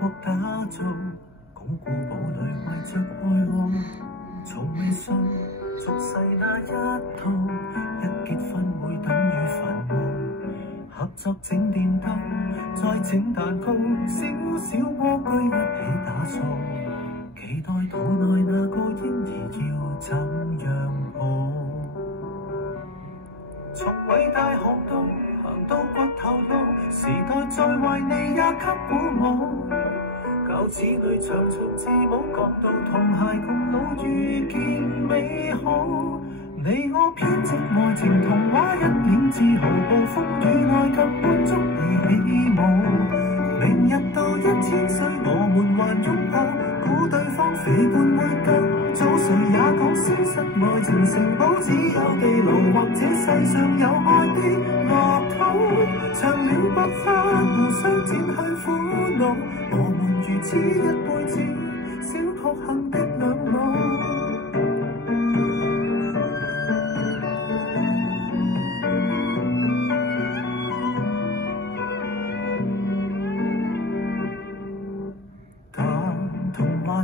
國打造，鞏固堡壘為着愛我，從未信俗世那一套，一結婚會等於墳墓，合作整電燈，再整蛋糕，小小蝸居一起打掃，期待肚內那個嬰兒要怎樣抱。從偉大航道行到骨頭路，時代再為你也給鼓舞。舊子女長長字母講到同偕共老，遇見美好。你我編織愛情童話，一點自豪，暴風雨內更滿足你起舞。明日到1000歲，我們還擁抱，估對方肥胖會更早。誰也講消失愛情城堡，只有地牢或者世上有愛的樂土。長了白髮，互相剪去苦惱，我們如此一輩子，小確幸的兩老。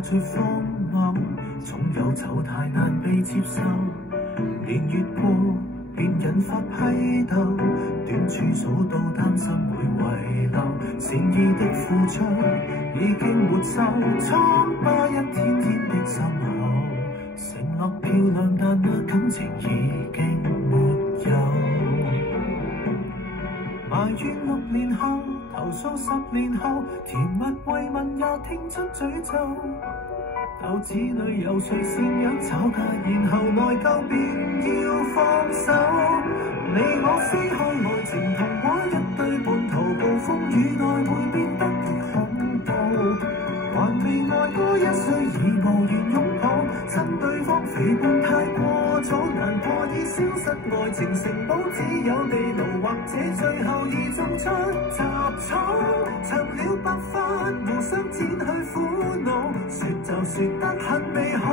最荒謬，總有醜太難被接受，年月過便引發批鬥，短處數到擔心會遺留，善意的付出已經沒收，瘡疤一天天的深厚，承諾漂亮但那感情已經沒有，埋怨6年後投訴10年後，甜蜜慰問也聽出詛咒。舊子女由誰贍養吵架，然後內疚便要放手。你我飛開愛情童話，一對半途暴風雨內會變得極恐怖。還未愛過1歲已無緣擁抱，親對方肥胖太過早，難破已消失愛情城堡，只有地牢或者最後已種出雜草。長了白髮，互相剪去苦惱，說就說得很美好。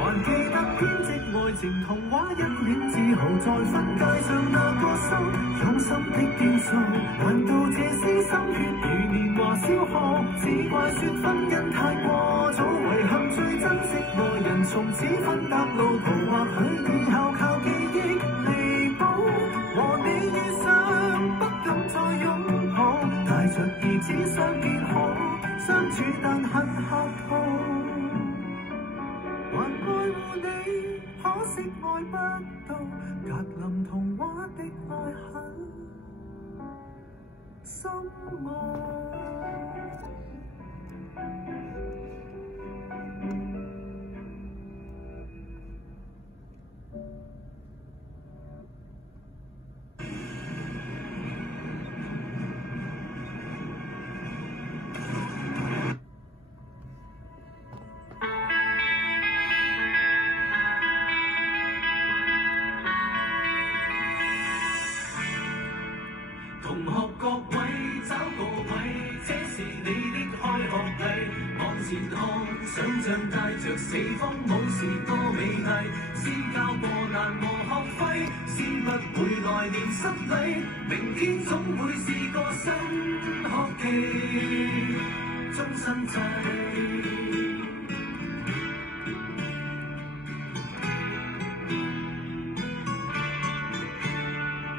還記得編織愛情童話，一臉自豪在分界上那個收，用心的雕塑。難道這些心血如年華消耗？只怪說婚姻太過早，遺憾最珍惜愛人從此分搭路途，或許以後靠記憶彌補。和你遇上不敢再擁抱，帶着兒子相見好，相處但很客套。還愛護你，可惜愛不到，格林童話的愛很深奧。同學各位找個位，這是你的開學禮。往前看，想像帶着四方武士多美麗。先交過難和學費，先不會來年失禮。明天總會是個新學期，終身制。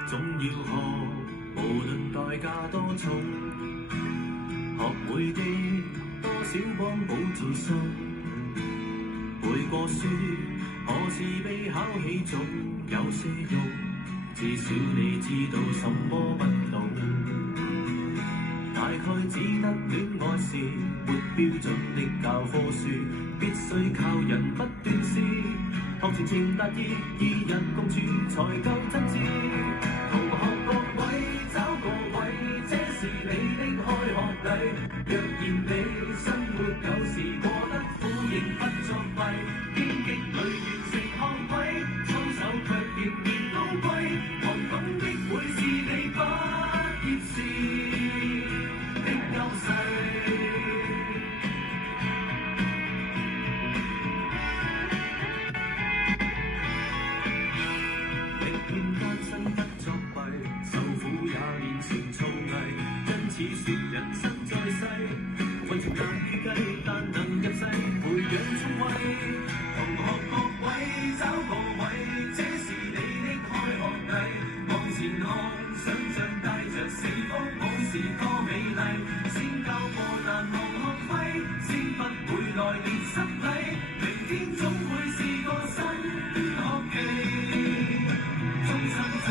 總要學。無論代價多重，學會的多少幫補自信。背過書，何時被考起總有些用，至少你知道什麼不懂。大概只得戀愛是沒標準的教科書，必須靠人不斷試，學情情達意，二人共處才夠真摯。同學各位找個位，這是你的開學禮。若然你生活有時過得苦，仍不作廢，荊棘裏完成學位，操守卻仍然高貴，學懂的會是你畢業時的優勢。歷遍艱辛不作弊，受苦也練成造詣，因此說人生在世。混情難預計，但能入世培養聰慧。同學各位找個位，這是你的開學禮。往前看，想像帶着四方往事多美麗。先交過難忘學費，先不會來年失禮。明天總會是個新學期，終身制。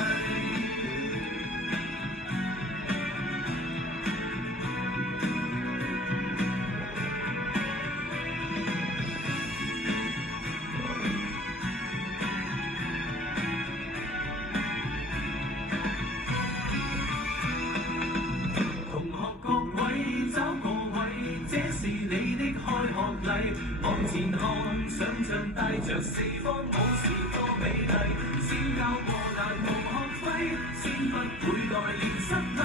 往前看，想像帶着四方往事多美麗。先交過難忘學費，先不會來年失禮。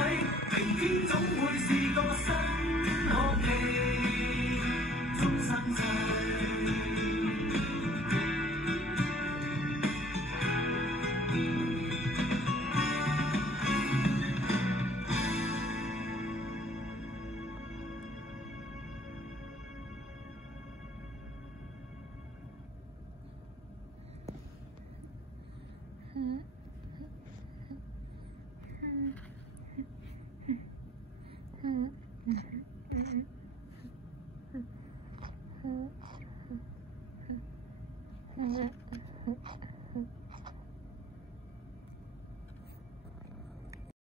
明天總會是個新學期。